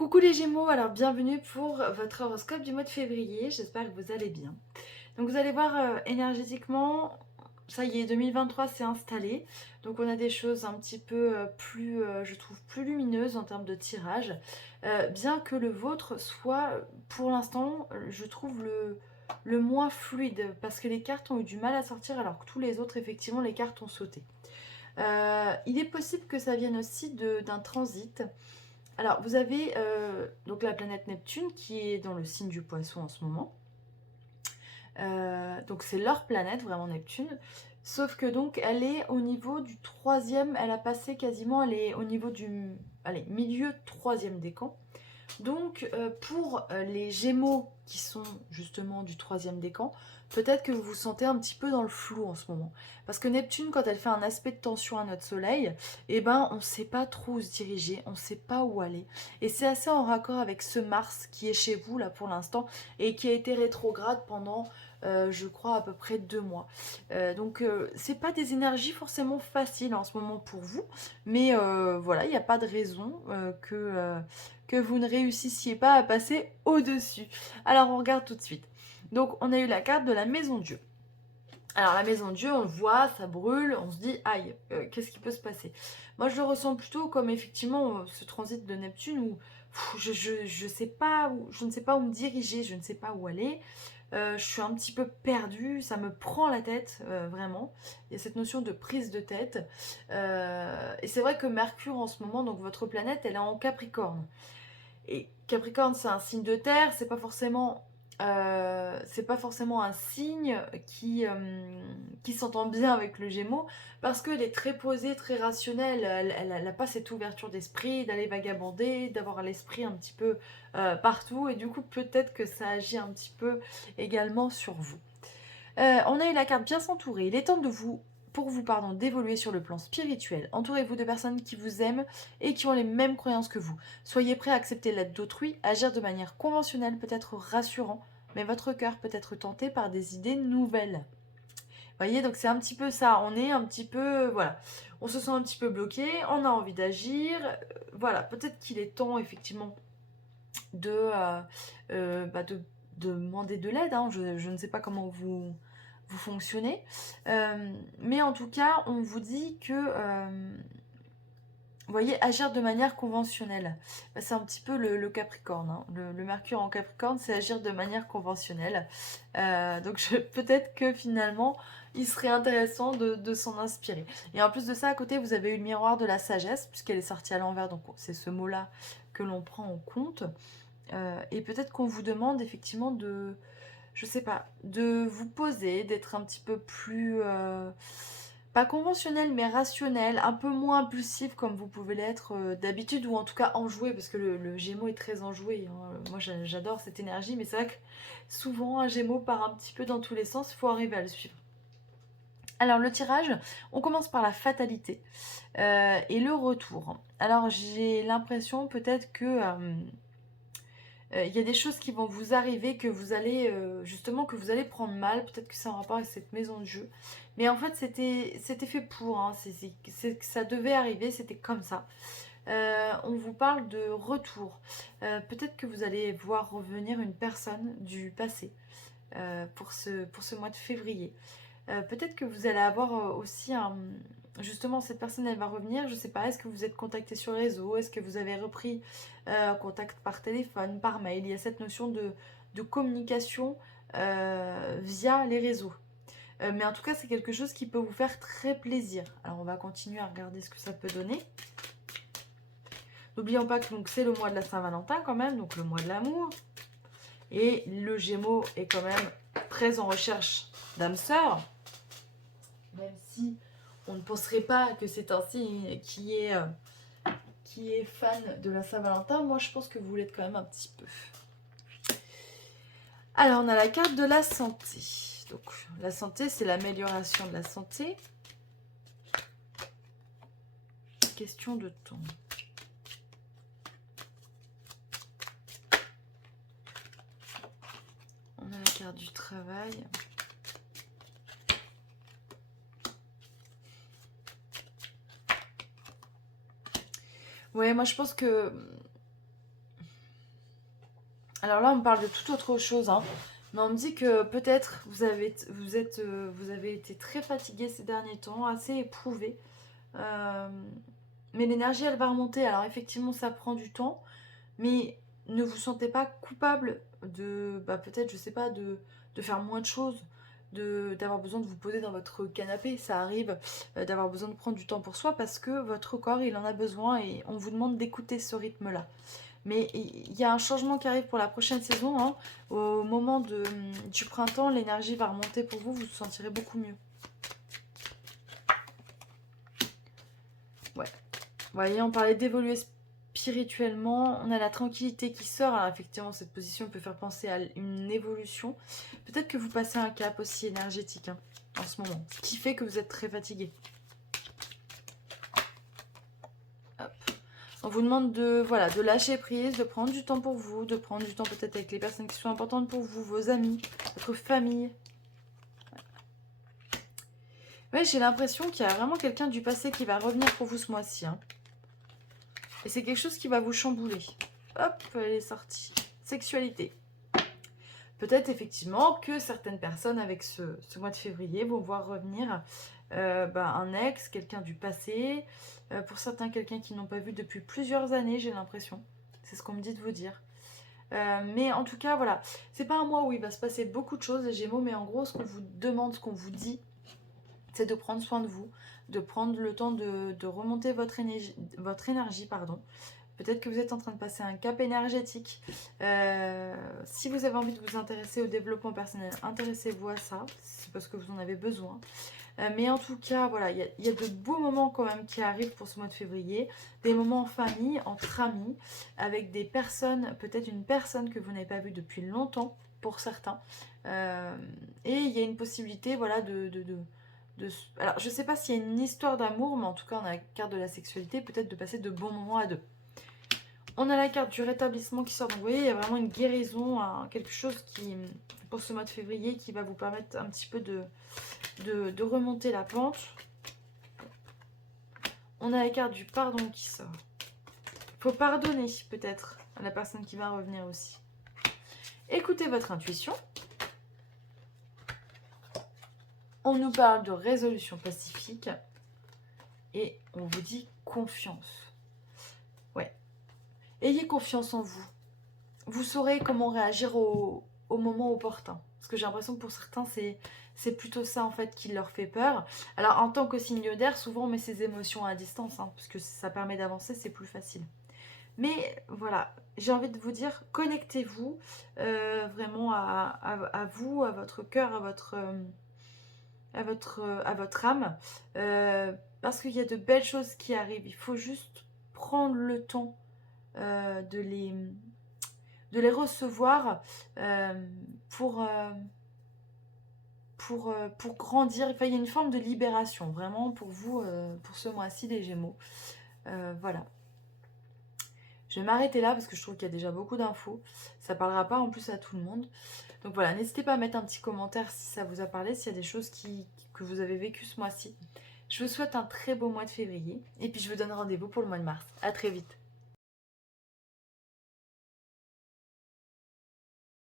Coucou les Gémeaux, alors bienvenue pour votre horoscope du mois de février, j'espère que vous allez bien. Donc vous allez voir énergétiquement, ça y est, 2023 s'est installé, donc on a des choses un petit peu plus, je trouve, plus lumineuses en termes de tirage, bien que le vôtre soit, pour l'instant, je trouve le moins fluide, parce que les cartes ont eu du mal à sortir, alors que tous les autres, effectivement, les cartes ont sauté. Il est possible que ça vienne aussi d'un transit. Alors, vous avez donc la planète Neptune qui est dans le signe du Poisson en ce moment. Donc c'est leur planète, vraiment Neptune. Sauf que donc elle est au niveau du troisième, elle a passé quasiment, elle est au niveau du milieu troisième décan. Donc, pour les Gémeaux qui sont justement du troisième décan, peut-être que vous vous sentez un petit peu dans le flou en ce moment. Parce que Neptune, quand elle fait un aspect de tension à notre Soleil, eh ben, on ne sait pas trop où se diriger, on ne sait pas où aller. Et c'est assez en raccord avec ce Mars qui est chez vous, là, pour l'instant, et qui a été rétrograde pendant, je crois, à peu près 2 mois. Donc, c'est pas des énergies forcément faciles en ce moment pour vous, mais voilà, il n'y a pas de raison que vous ne réussissiez pas à passer au-dessus. Alors on regarde tout de suite. Donc on a eu la carte de la maison Dieu. Alors la maison Dieu, on le voit, ça brûle, on se dit aïe, qu'est-ce qui peut se passer? Moi je le ressens plutôt comme effectivement ce transit de Neptune où je sais pas je ne sais pas où me diriger, je ne sais pas où aller. Je suis un petit peu perdue, ça me prend la tête, vraiment. Il y a cette notion de prise de tête. Et c'est vrai que Mercure en ce moment, donc votre planète, elle est en Capricorne. Et Capricorne, c'est un signe de terre, c'est pas forcément un signe qui s'entend bien avec le Gémeaux, parce qu'elle est très posée, très rationnelle. Elle a pas cette ouverture d'esprit, d'aller vagabonder, d'avoir l'esprit un petit peu partout, et du coup, peut-être que ça agit un petit peu également sur vous. On a eu la carte bien s'entourer. Il est temps pour vous, d'évoluer sur le plan spirituel. Entourez-vous de personnes qui vous aiment et qui ont les mêmes croyances que vous. Soyez prêts à accepter l'aide d'autrui, agir de manière conventionnelle peut être rassurant, mais votre cœur peut être tenté par des idées nouvelles. Vous voyez, donc c'est un petit peu ça. On est un petit peu, voilà, on se sent un petit peu bloqué, on a envie d'agir. Voilà, peut-être qu'il est temps effectivement de, de demander de l'aide, hein. Je ne sais pas comment vous fonctionnez. Mais en tout cas, on vous dit que, vous voyez, agir de manière conventionnelle. Bah, c'est un petit peu le Capricorne, hein. Le Mercure en Capricorne, c'est agir de manière conventionnelle. Donc peut-être que finalement, il serait intéressant de s'en inspirer. Et en plus de ça, à côté, vous avez eu le miroir de la sagesse, puisqu'elle est sortie à l'envers. Donc c'est ce mot-là que l'on prend en compte. Et peut-être qu'on vous demande effectivement je sais pas, de vous poser, d'être un petit peu plus, pas conventionnel, mais rationnel, un peu moins impulsif comme vous pouvez l'être d'habitude, ou en tout cas enjoué, parce que le Gémeaux est très enjoué, hein. Moi j'adore cette énergie, mais c'est vrai que souvent un Gémeaux part un petit peu dans tous les sens, il faut arriver à le suivre. Alors le tirage, on commence par la fatalité et le retour. Alors j'ai l'impression peut-être que il y a des choses qui vont vous arriver que vous allez justement que vous allez prendre mal. Peut-être que c'est en rapport avec cette maison de jeu. Mais en fait, c'était fait pour, hein. Ça devait arriver, c'était comme ça. On vous parle de retour. Peut-être que vous allez voir revenir une personne du passé pour ce mois de février. Peut-être que vous allez avoir aussi un... Justement, cette personne, elle va revenir. Je sais pas, est-ce que vous êtes contacté sur les réseaux? Est-ce que vous avez repris contact par téléphone, par mail? Il y a cette notion de communication via les réseaux. Mais en tout cas, c'est quelque chose qui peut vous faire très plaisir. Alors, on va continuer à regarder ce que ça peut donner. N'oublions pas que c'est le mois de la Saint-Valentin quand même, donc le mois de l'amour. Et le Gémeaux est quand même très en recherche d'âme sœur. Même si on ne penserait pas que c'est un signe qui est fan de la Saint-Valentin, moi je pense que vous l'êtes quand même un petit peu. Alors on a la carte de la santé. Donc la santé, c'est l'amélioration de la santé. Question de temps. On a la carte du travail. Ouais, moi je pense que Alors là, on me parle de toute autre chose, hein. Mais on me dit que peut-être vous avez été très fatigué ces derniers temps, assez éprouvé. Euh, mais l'énergie, elle va remonter. Alors effectivement, ça prend du temps. Mais ne vous sentez pas coupable de, bah, peut-être, je sais pas, de faire moins de choses, d'avoir besoin de vous poser dans votre canapé. Ça arrive d'avoir besoin de prendre du temps pour soi parce que votre corps, il en a besoin et on vous demande d'écouter ce rythme-là. Mais il y a un changement qui arrive pour la prochaine saison, hein. Au moment du printemps, l'énergie va remonter pour vous, vous vous sentirez beaucoup mieux. Ouais. Vous voyez, on parlait d'évoluer spirituellement, on a la tranquillité qui sort. Alors effectivement, cette position peut faire penser à une évolution. Peut-être que vous passez un cap aussi énergétique, hein, en ce moment, ce qui fait que vous êtes très fatigué. Hop. On vous demande de, voilà, de lâcher prise, de prendre du temps pour vous, de prendre du temps peut-être avec les personnes qui sont importantes pour vous, vos amis, votre famille. Ouais, j'ai l'impression qu'il y a vraiment quelqu'un du passé qui va revenir pour vous ce mois-ci, hein. Et c'est quelque chose qui va vous chambouler. Hop, elle est sortie. Sexualité. Peut-être effectivement que certaines personnes avec ce mois de février vont voir revenir un ex, quelqu'un du passé. Pour certains, quelqu'un qu'ils n'ont pas vu depuis plusieurs années, j'ai l'impression. C'est ce qu'on me dit de vous dire. Mais en tout cas, voilà. C'est pas un mois où il va se passer beaucoup de choses, les Gémeaux, mais en gros, ce qu'on vous demande, ce qu'on vous dit, c'est de prendre soin de vous, de prendre le temps de remonter votre énergie, pardon. Peut-être que vous êtes en train de passer un cap énergétique. Si vous avez envie de vous intéresser au développement personnel, intéressez-vous à ça. C'est parce que vous en avez besoin. Mais en tout cas, voilà, il y a de beaux moments quand même qui arrivent pour ce mois de février. Des moments en famille, entre amis, avec des personnes, peut-être une personne que vous n'avez pas vue depuis longtemps, pour certains. Et il y a une possibilité, voilà, alors, je ne sais pas s'il y a une histoire d'amour, mais en tout cas, on a la carte de la sexualité, peut-être de passer de bons moments à deux. On a la carte du rétablissement qui sort. Donc vous voyez, il y a vraiment une guérison, quelque chose qui, pour ce mois de février, qui va vous permettre un petit peu de remonter la pente. On a la carte du pardon qui sort. Il faut pardonner peut-être à la personne qui va revenir aussi. Écoutez votre intuition. On nous parle de résolution pacifique. Et on vous dit confiance. Ouais. Ayez confiance en vous. Vous saurez comment réagir au moment opportun. Parce que j'ai l'impression que pour certains, c'est plutôt ça en fait qui leur fait peur. Alors en tant que signe d'air, souvent on met ses émotions à distance, hein, parce que ça permet d'avancer, c'est plus facile. Mais voilà, j'ai envie de vous dire, connectez-vous vraiment à vous, à votre cœur, à votre âme. Parce qu'il y a de belles choses qui arrivent. Il faut juste prendre le temps de les recevoir pour, pour grandir. Enfin, il y a une forme de libération, vraiment, pour vous, pour ce mois-ci, les Gémeaux. Voilà. Je vais m'arrêter là parce que je trouve qu'il y a déjà beaucoup d'infos. Ça parlera pas en plus à tout le monde. Donc voilà, n'hésitez pas à mettre un petit commentaire si ça vous a parlé, s'il y a des choses que vous avez vécues ce mois-ci. Je vous souhaite un très beau mois de février et puis je vous donne rendez-vous pour le mois de mars. À très vite.